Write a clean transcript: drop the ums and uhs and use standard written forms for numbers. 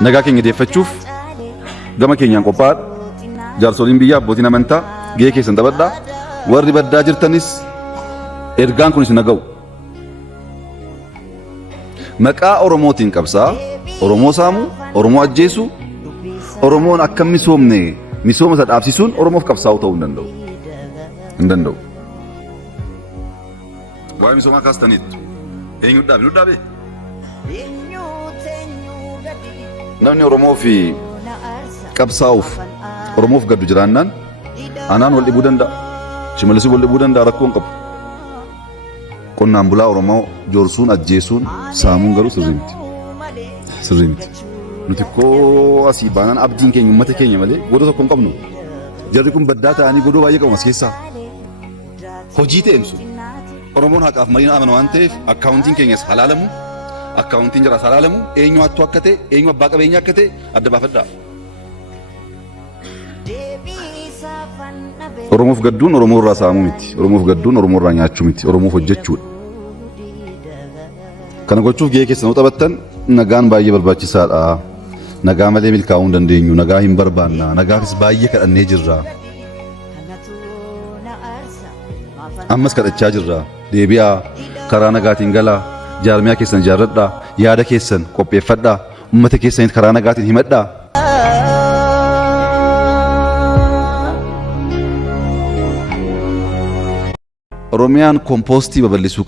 nagaa keenya deeffachuuf gama keenyaan qophaa'aa jaarsoliin biyyaa abbootiin amantaa gahee keessan taphadhaa warri baddaa jirtanis ergaan kunis naga'u maqaa oromootiin qabsaa oromoo saamuu oromoo ajjeesuu oromoon akka misooma isa dhaabsisuun oromoof qabsaa'uu ta'uu hin danda'u. Waa'ee misoomaa kaastaniitu eenyu dhaabe? Namni Oromoo fi qabsaa'uuf Oromoof gaddu jiraannaan anaan wal dhibuu danda'a. Shimalisi wal dhibuu danda'a rakkoo hin qabu. Qonnaan bulaa Oromoo joorsuun ajjeesuun saamuun garuu sirrii miti. Nuti koo asii baanaan abdiin keenya uummata keenya malee godoo tokko hin qabnu. Jarri kun baddaa ta'anii godoo baay'ee qabu as keessaa. Hojii ta'emsu Oromoon haqaaf mariin amana waan ta'eef akkaawuntiin keenyas halaalamu. Akkaawuntiin jiraas halaalamu eenyu hattuu akka ta'e eenyu abbaa qabeenyaa akka ta'e adda baafadhaa. Oromoof gadduun Oromoo irraa saamuu miti. Oromoof gadduun Oromoo irraa nyaachuu miti. Oromoof hojjechuudha. Kana gochuuf gahee keessan yoo taphattan nagaan baay'ee barbaachisaadha. Nagaa malee milkaa'uu hin dandeenyu. Nagaa hin barbaanna. Nagaafis baay'ee kadhannee jirra. Ammas kadhachaa jirra. Deebi'aa karaa nagaatiin galaa. Jaarmiyaa keessan ijaarradhaa, yaada keessan qopheeffadhaa, uummata keessaniif karaa nagaatiin himadhaa. Oromiyaan kompoostii babal'isuu